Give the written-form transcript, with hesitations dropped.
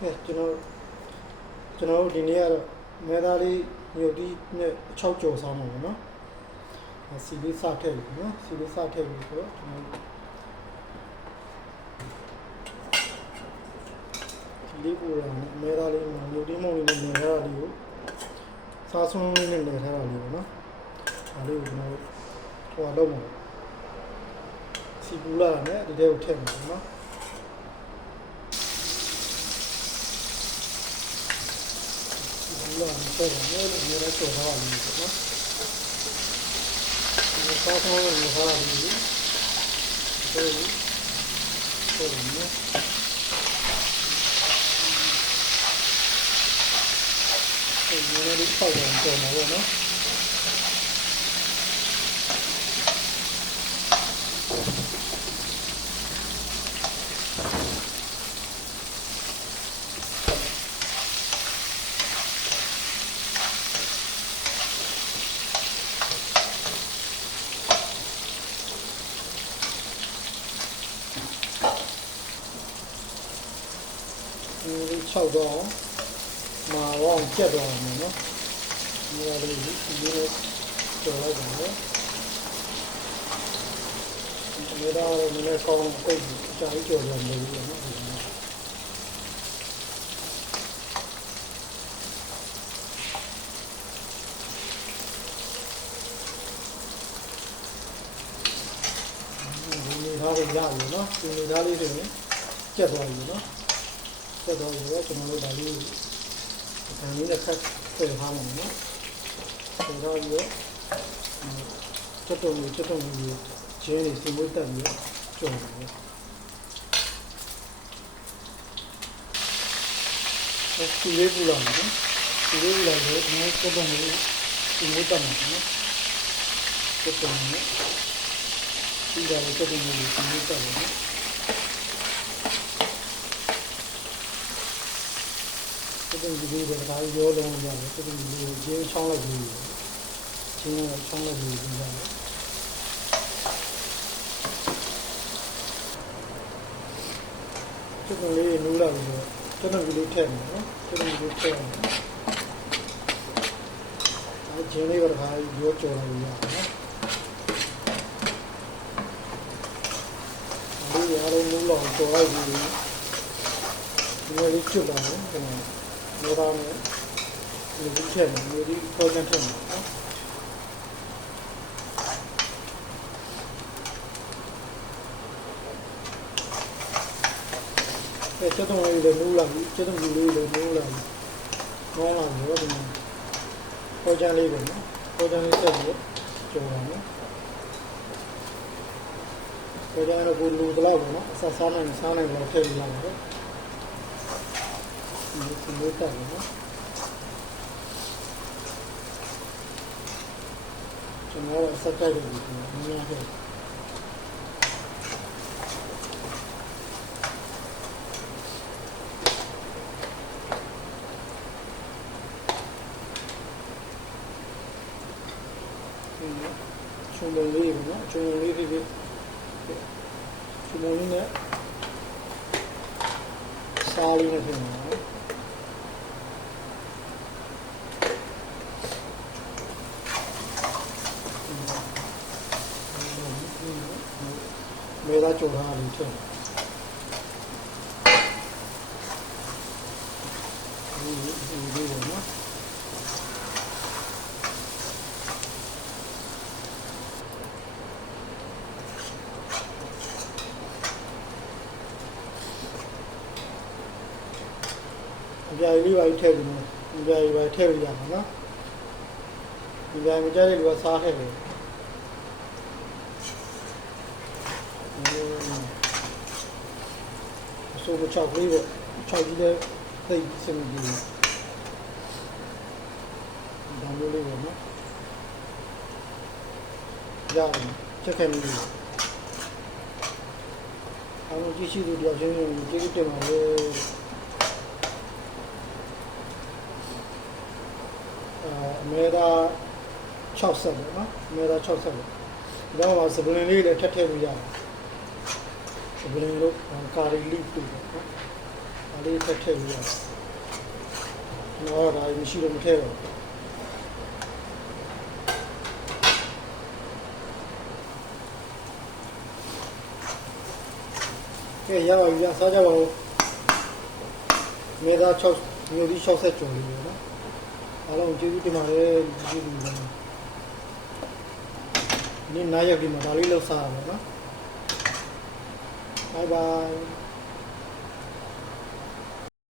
ကျွန်တော်တို့ဒီနေ့ကတော့မဲသားလေးမြို့တီးနဲ့6ကြော်ဆောင်မှာပေါ့နော်စီလေးစထည့်ပြီနော်စီလေးစထည့်ပြီဆိုတော့ကျွန်တော်ဒီလေးကိုရမယ်မဲသားလေးမြို့တီးမုံလေးနဲ့နေထားတာလေးကိုစားဆုံးလေးနဲ့နေထားတာလေးပေါ့နော်ဒါလေးကိုကျွန်တော်ဟိုတော့မှာစီပူလာနဲ့ဒီထဲကိုထည့်မှာပေါ့နော်လာတော့လည်းလည်းလည်းတော့ဟာနေတယ်နော်ဒီစားဆောင်လို့ဟာနေတယ်တော့နော်ဒီနေ့လေးပေါက်တယ်တော့မှာပေါ့နော်ဒီ6တော့မာဝအောင်ကျက်တော့မယ်နော်ဒီလိုလေးကျော်လိုက်ပါမယ်ဒီတော့လည်းကောင်းပိတ်ကြာကြီးကျော်ရမယ်လို့နော်ဒီနေ့သားလေးရပြီနော်ဒီနေ့သားလေးဆိုရင်ကျက်သွားပြီနော်ဆက်တော့ရကျွန်တော်တို့ဒါလေးအတိုင်းနဲ့ဆက်ထည့်ထားမယ်နော်ဆက်တော့ရချက်တုံးကျင်းနေစီမွေးတက်ပြီးကျော်တယ်စီလေးပူလာနော်စီလေးပူလာတော့ဒီချက်တုံးလေးစီမွေးတက်မှာနော်ချက်တုံးနဲ့ဒီကနေ့ချက်တုံးလေးစီမွေးတက်တယ်နော်这个里边它有两样，这个里面经常了就有，经常了就有这样。这个里弄了就，这个里太嘛，这个里太嘛。啊，经理个他有做了一样，啊，你还能弄了做了就，因为你做了，可能。မေးပါမယ်ဒီချက်မျိုးဒီပေါ်ကန်ထက်မှာနော်ချက်တော့လေးလည်းနိုးလာပြီချက်တော့လေးလည်းနိုးလာပြီကောင်းလာပြီတော့ဒီပေါ်ကန်လေးပဲနော်ပေါ်ကန်လေးဆက်ပြီးကျော်လာနော်ပေါ်ကန်တော့ဘူးလူတော့ပေါ့နော်အစားစားနိုင်တော့ထည့်ရမှာပဲဒီလိုတက်တယ်နော်ကျွန်တော်အစတက်တယ်ဒီနေ့ဟဲ့ချုံလေးနော်ချုံလေးဒီချုံလေးနဲ့စားလေးနဲ့ပြင်နော်မေးသားကြိုထားတယ်ထည့်ဒီနော်ဒီအရေးလေးပါထည့်ပြီးဒီအရေးပါထည့်ပြရမှာနော်ဒီအရေးမကြတဲ့လူကစားထည့်တယ်ဆိုတော့6လေးပဲ6ကြီးလည်းသိစင်ကြီးဒါမျိုးလေးပဲနော်ရတယ်ချက်ခဲနေတယ်အားလုံးကြည့်ရှိသူတယောက်ချင်းကြည့်တင်ပါလေအမေဒါ60ပဲနော်အမေဒါ60ပဲဒါမှမဟုတ်စပလင်လေးလည်းထပ်ထည့်လို့ရတယ်စပလင်လို့ကာရီလိတူပေါ့နော် လေးထက်ထည့်ပြီးတော့ဒါမရှိတော့မထည့်တော့ကဲရပါပြီစားကြပါဦးမေသာ6မျိုးဒီ60ကျော်လေးပေါ့နော်အားလုံးကျေးဇူးတင်ပါတယ်ကျေးဇူးတင်ပါတယ်ဒီနားရက်ဒီမှာဒါလေးလောက်စားရမယ်နော် bye bye